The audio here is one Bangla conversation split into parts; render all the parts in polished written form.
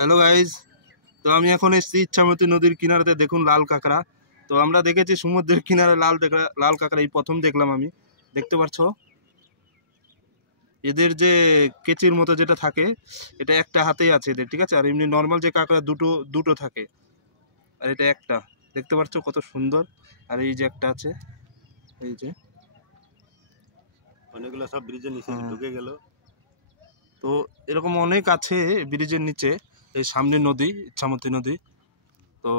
হ্যালো গাইজ, তো আমি এখন এসেছি ইচ্ছামতি নদীর কিনারাতে। দেখুন লাল কাঁকড়া। তো আমরা দেখেছি সমুদ্রের কিনারে লাল কাঁকড়া এই প্রথম দেখলাম আমি। দেখতে পাচ্ছ এদের যে কেচির মতো যেটা থাকে এটা একটা হাতেই আছে এদের, ঠিক আছে। আর এমনি নর্মাল যে কাঁকড়া দুটো থাকে, আর এটা একটা। দেখতে পাচ্ছ কত সুন্দর। আর এই যে একটা আছে, এই যে অনেকগুলো সব ব্রিজের নিচে ঢুকে গেল। তো এরকম অনেক আছে ব্রিজের নিচে। এই সামনে নদী, ইচ্ছামতি নদী। তো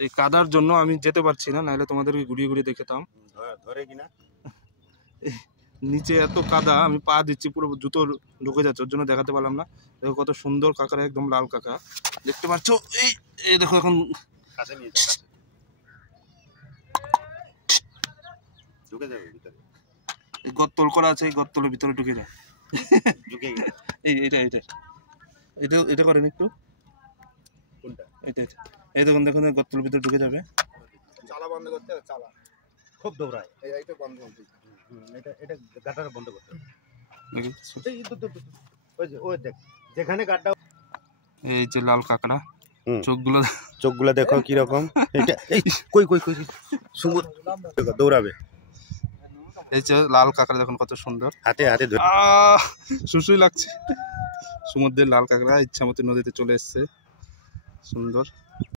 এই কাদার জন্য আমি যেতে পারছি না, নাহলে তোমাদেরকে ঘুরিয়ে ঘুরিয়ে দেখাতাম। ধরে কিনা নিচে এত কাদা, আমি পা দিচ্ছি পুরো জুতো ঢুকে যাচ্ছে, ওর জন্য দেখাতে পারলাম না। দেখো কত সুন্দর কাঁকড়া, একদম লাল কাঁকড়া দেখতে পাচ্ছ। এই দেখো এখন কাছে নিয়ে ঢুকে যাবে ভিতরে। এই গর্তল করা আছে, এই গর্তলের ভিতরে ঢুকে যায়। ঢুকে গেল। এটা করেন একটু। কোনটা? এই দেখুন দেখুন, গর্তলের ভিতরে ঢুকে যাবে। চালা বন্ধ করতে হবে, চালা খুব দৌড়ায়। এইটা বন্ধ করতে হবে, এটা গাটার বন্ধ করতে হবে। ওই দেখ যেখানে গাড্ডা। এই যে লাল কাঁকড়া, চোখগুলো দেখো কি রকম। এটা এই কই সুমুদ দৌড়াবে। এই যে লাল কাঁকড়া দেখুন কত সুন্দর, হাতে সুসুই লাগছে। সমুদ্রের লাল কাঁকড়া ইচ্ছামতি নদীতে চলে এসছে, সুন্দর।